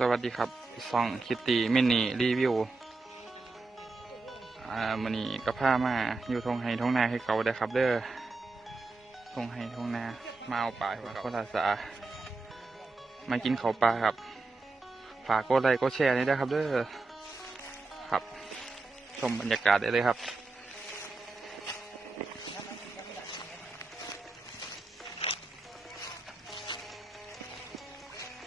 สวัสดีครับซองคิตตี้มินิรีวิวอ่ามันนี้ก็พามาอยู่ทงไฮทงนาให้เก่าได้ครับเด้อทงไฮทงนามาเอาปลาครับคนละสามากินเขาปลาครับ ฝากกดไลค์กดแชร์นี่ได้ครับเด้อครับ ชมบรรยากาศได้เลยครับ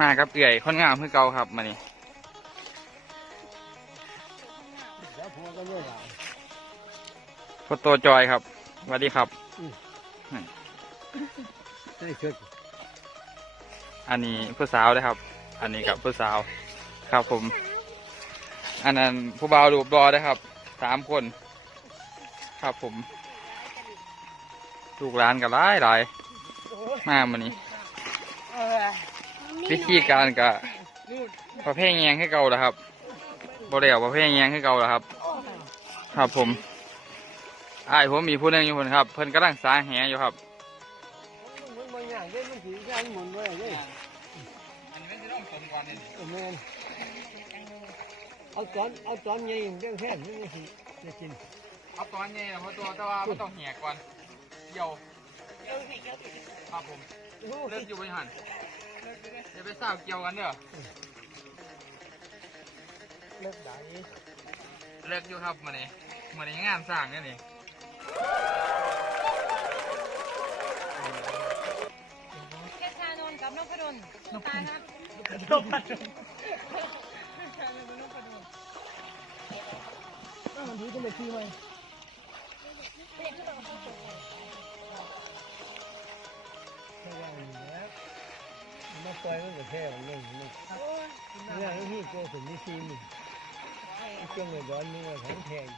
มาครับเอื่อยคนงามคือเก่าครับมานี่แล้วผัวก็เลิกอะโตจอยครับสวัสดีครับได้เกิดอันนี้ผู้สาวเลยครับ อันนี้กับผู้สาว ครับผม อันนั้นผู้บ่าวรูปรอได้ครับสามคน ครับผม ลูกหลานกับหลายหลายมามานี่ วิธีการกับประเภทแยงให้เก่าแล้วครับบ่ได้เอาประเภทแยงให้เก่าแล้วครับ ครับผมไอ้ผมมีผู้นึงอยู่คนครับ เพิ่นกำลังสาแหอยู่ครับมันบางอย่างเด้มันเด้อันนี้ไม่ต้อนเลยเออแม่นเอาตอนเอาตอนใหญ่เรื่องแค่นี้มันสิจะกินเอาตอนนี้นะเพราะตัวแต่ว่าไม่ต้องแหกก่อนเดี่ยวครับผมเลิกอยู่บริหัน เดี๋ยวไปสาวเกี่ยวกันเด้อเลิกได้เลิกอยู่ครับมาเนี่มาเนี่งานสร้างเนี่ยนี่แค่ชานนท์กับนพดลตานะถ้ามันถือก็ไม่ซื้อไหม ปล่อยมันก็แค่มันเลยมันเนี่ยที่โกถึงนี่ซีนี่ช่วงเดือนนี้ว่าของแพง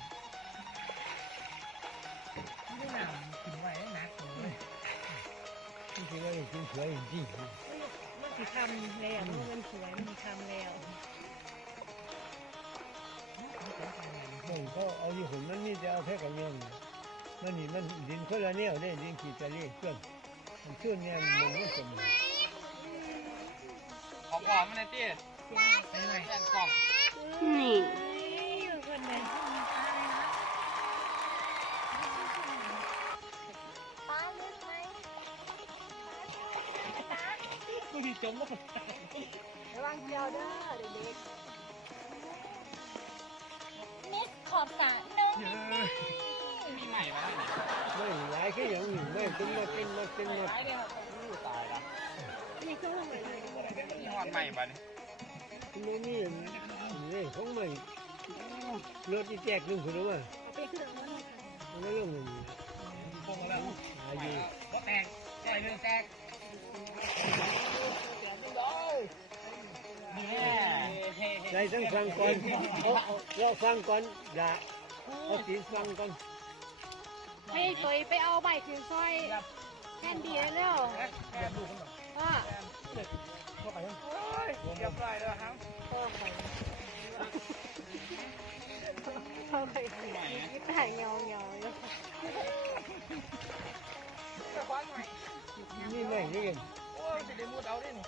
จริงๆแล้วกินสวยจริงมันสีคำแล้วมันสวยมันคำแล้วๆมันก็เอาอยู่หุ่นมันนี่จะเอาแค่กับเงินมันนี่มันดินคนละเนี่ยได้ดินขีดจะเรียกเคลื่อนมันเคลื่อนเนี่ยมันไม่สมบูรณ์ ของหอมมันเลยตี้ไปไหนแอนกล่องนี่คนไหนป้าลึกไหมก็มีจมว่าระวังเจียวเด้อเด็กๆมิสขอบสระน้องมีใหม่มาแล้วไม่หลายแค่อย่างนี้ไม่เป็นมาเป็นมาเป็นมาตายเนี่ยตายละนี่เครื่อง มือเลยมีหอดใหม่บ้านี่คุณนี่นี่ของใหม่รถที่แจกนึงคุณรู้ไหมเอาไปเครื่องมือมันไม่ลงเงินพงแล้วอายุก็แตกใส่เรื่องแตกนี่แน่ใจทั้งฟังก่อนเอาเราฟังก่อนด่าเอาตีฟังก่อนให้ตัวไปเอาใบถึงซอยแอนดี้เร็ว พ่อเรียบร้อยแล้วครับพ่อไปถ่ายเงาเงาเลยนี่ไม่นี่กันโอ้ยจะได้มุดเอาดินี่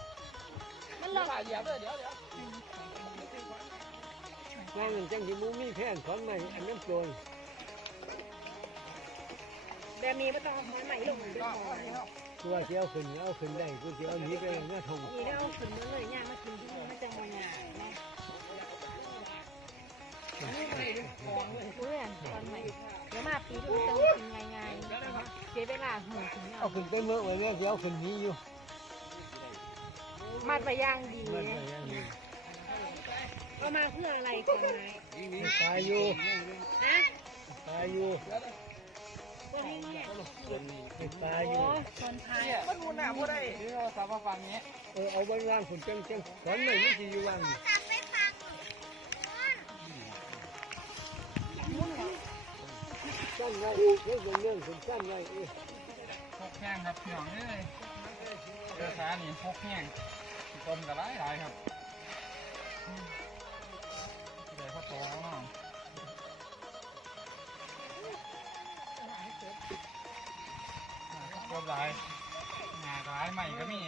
มันหลอกถ่ายเหยียบเลยเดี๋ยวเดี๋ยวนั่นมันจังที่มูมีแค่นของใหม่อันนั้นโปรยแบบนี้ไม่ต้องเอาใหม่ลงมันเป็นหอย ตัวเสียวขึ้นเอาขึ้นได้กูเสียวหนีไปเมื่อทงนี่ได้เอาขึ้นมาเลยเนี่ยมากินที่นี่มันจะมีหนาเนาะเพื่อนตอนใหม่เดี๋ยวมาปีที่จะกินง่ายๆเสียเวลาหูถึงเอาขึ้นไปเมื่อวันนี้เสียวขึ้นนี้อยู่มัดไปย่างดีมันไปอย่างนี้เอามาเพื่ออะไรก่อนไหมตายอยู่ฮะตายอยู่ ตัวนี้เนี่ยตาอยู่โอ้คนไทยมันมุดหน้าบ่ได้เดี๋ยวเราสามาฟังเนี้ยเออเอาบางล่างฝุ่นจังจังขอนไม่ไม่สิอยู่ว่างสั้นไว้เรื่องเรื่องคุณสั้นไว้เออพกแห้งครับพี่น้องเอ้ยเรือสานี่พกแห้งต้มกับหลายหลายครับ ก็หลายหาหลายใหม่ก็มี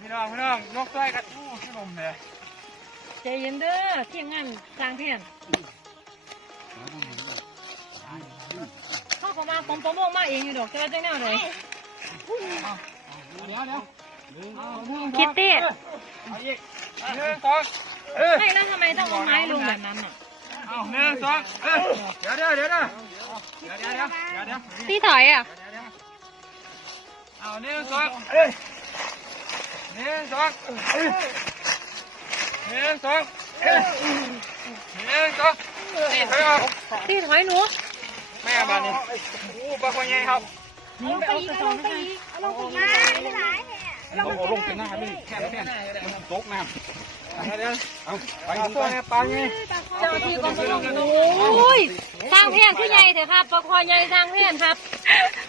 พี่น้องพี่น้องนกใต้กระผู้ขนมเลยใจเย็นเด้อเที่ยงงานกลางเพียน ผมมาผมผมมองมาเองดอกจะได้แนวไหนเดี๋ยวเดี๋ยวคิตตี้หนึ่ไม่แล้วทำไมต้องเอาไม้ลงแบบนั้นอะเอาหนึ่งสองเดี๋ยวเดี๋ยวเดี๋ยวเดี๋ยวเดี๋ยวเดี๋เดี๋ยวพี่ถอยอะเอาหนึ่งสองหนึ่งสองหนึ่งสองหนึ่งสองพี่ยออกพี่ถอยหนู แม่บ้านนี้โอ้ปลาควายใหญ่ครับลงไปอีกลงไปอีกลงไปอีกไม่ไหลเอาลงเป็นหน้าเป็นแค่แค่มันตกน้ำเอาไปตัวนี้ปลาไงเจ้าที่กองกำลังโอ้ยสร้างแผ่นผู้ใหญ่เถอะครับปลาคอใหญ่สร้างแผ่นครับ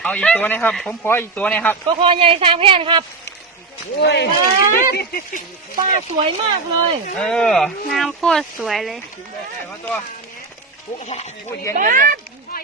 เอาอีกตัวนี้ครับ ผมขออีกตัวนี้ครับปลาคอใหญ่สร้างแผ่นครับปลาสวยมากเลย เออ น้ำโคตรสวยเลยมาตัวพูดเย็นบ้าเย็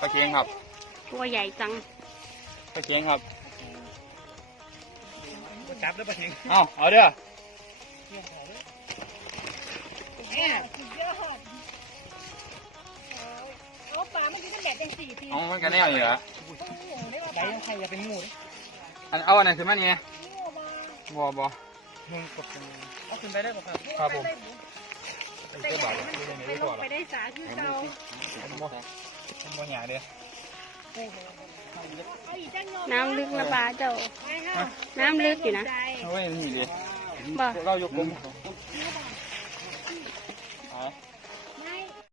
ปลาเค็งครับ ตัวใหญ่จังปลาเค็งครับจับแล้วปะเทงเอาเอาเด้อเอาปลามันกินแบบเป็นสี่ปีเอามันกันแน่อยู่เหรอใครใครอย่าเป็นงูดิอันเอาอันนั้นขึ้นมานี่บัวบัวมึงกดกันเอาขึ้นไปได้ป่ะครับครับผมแต่ใหญ่มันไปลงไปได้สาคือเก่าเป็นบัวเป็น บัวหยาเด้อเอาอีกจังโยมน้ำลึกนะปลาเจ้าไปค่ะน้ำลึกอยู่นะใจเอาไว้นี่ดิบ่ เรายกกลม